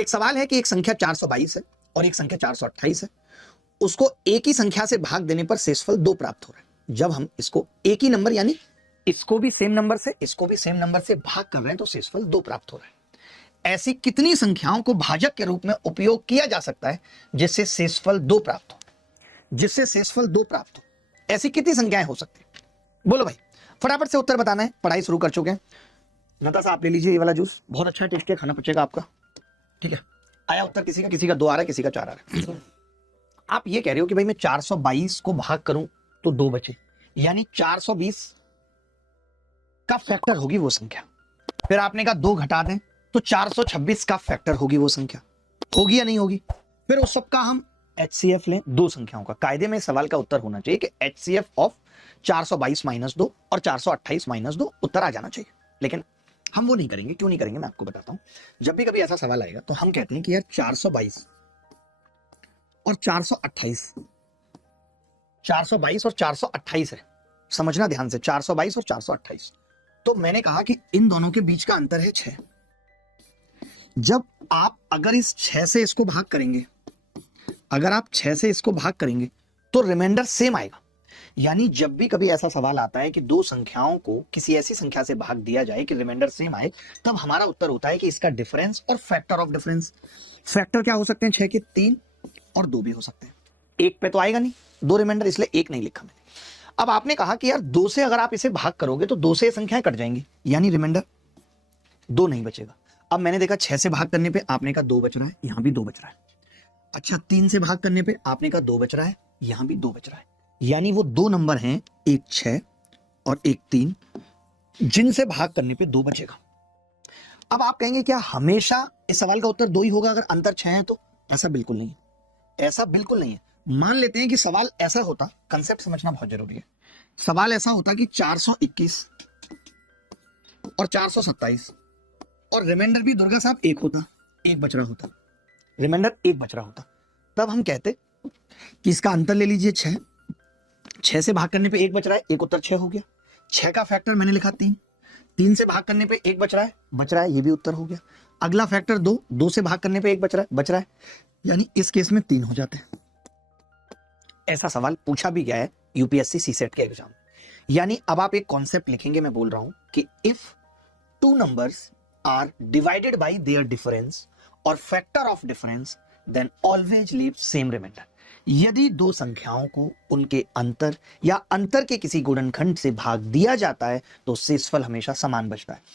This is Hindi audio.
एक सवाल है कि एक संख्या 422 है और एक संख्या 428 है, उसको एक ही संख्या से भाग देने पर शेषफल 2 प्राप्त हो रहा है। जब हम इसको एक ही नंबर यानी इसको भी सेम नंबर से इसको भी सेम नंबर से भाग कर रहे हैं तो शेषफल 2 प्राप्त हो रहा है। ऐसी कितनी संख्याओं को भाजक के रूप में उपयोग किया जा सकता है जिससे शेषफल 2 प्राप्त हो? जिससे शेषफल 2 प्राप्त हो ऐसी कितनी संख्याएं हो सकती है? बोलो भाई, फटाफट से उत्तर बताना है। पढ़ाई शुरू कर चुके हैं। नताशा आप ले लीजिए ये वाला जूस, बहुत अच्छा टेस्ट है, खाना पचेगा आपका। ठीक है, आया उत्तर किसी का 2 आ रहा है, किसी का 4 आ रहा है। आप ये कह रहे हो कि भाई मैं 422 को भाग करूं तो 2 बचे, यानी 420 का फैक्टर होगी वो संख्या। फिर आपने कहा 2 घटा दें तो 426 का फैक्टर होगी वो संख्या। होगी या नहीं होगी? फिर उस सब का हम HCF लें, 2 संख्याओं का। कायदे में सवाल का उत्तर होना चाहिए कि HCF ऑफ 422 माइनस 2 और 428 माइनस 2 उत्तर आ जाना चाहिए। लेकिन हम वो नहीं करेंगे। क्यों नहीं करेंगे मैं आपको बताता हूं। जब भी कभी ऐसा सवाल आएगा तो हम कहते हैं कि यार 422 और 428 और 428 है, समझना ध्यान से, 422 और 428। तो मैंने कहा कि इन दोनों के बीच का अंतर है 6। जब आप अगर इस 6 से इसको भाग करेंगे, अगर आप 6 से इसको भाग करेंगे तो रिमाइंडर सेम आएगा। यानी जब भी कभी ऐसा सवाल आता है कि 2 संख्याओं को किसी ऐसी संख्या से भाग दिया जाए कि रिमाइंडर सेम आए, तब हमारा उत्तर होता है कि इसका डिफरेंस और फैक्टर ऑफ डिफरेंस। फैक्टर क्या हो सकते हैं 6 के? 3 और 2 भी हो सकते हैं। 1 पे तो आएगा नहीं, 2 रिमाइंडर, इसलिए 1 नहीं लिखा मैंने। अब आपने कहा कि यार 2 से अगर आप इसे भाग करोगे तो 2 से ये संख्याएं कट जाएंगी, यानी रिमाइंडर 2 नहीं बचेगा। अब मैंने देखा 6 से भाग करने पे आपने कहा 2 बच रहा है, यहां भी 2 बच रहा है। अच्छा, 3 से भाग करने पे आपने कहा 2 बच रहा है, यहां भी 2 बच रहा है। यानी वो 2 नंबर हैं, एक 6 और एक 3, जिनसे भाग करने पे 2 बचेगा। अब आप कहेंगे क्या हमेशा इस सवाल का उत्तर 2 ही होगा अगर अंतर 6 है? तो ऐसा बिल्कुल नहीं है, ऐसा बिल्कुल नहीं है। मान लेते हैं कि सवाल ऐसा होता, कंसेप्ट समझना बहुत जरूरी है। सवाल ऐसा होता कि 421 और 427 और रिमाइंडर भी दुर्गा साहब 1 होता, 1 बच रहा होता, रिमाइंडर 1 बच रहा होता। तब हम कहते कि इसका अंतर ले लीजिए 6, 6 से भाग करने पे 1 बच रहा है, एक उत्तर 6 हो गया। 6 का फैक्टर मैंने लिखा 3, 3 से भाग करने पे 1 बच रहा है, ये भी उत्तर हो गया। अगला फैक्टर 2, 2 से भाग करने पे 1 बच रहा है, यानी इस केस में 3 हो जाते हैं। ऐसा सवाल पूछा भी गया है यूपीएससी सीसेट के एग्जाम। यानी अब आप एक कॉन्सेप्ट लिखेंगे, मैं बोल रहा हूं कि if 2 numbers are divided by their difference और factor of difference, then always leave same remainder. यदि 2 संख्याओं को उनके अंतर या अंतर के किसी गुणनखंड से भाग दिया जाता है तो शेषफल हमेशा समान बचता है।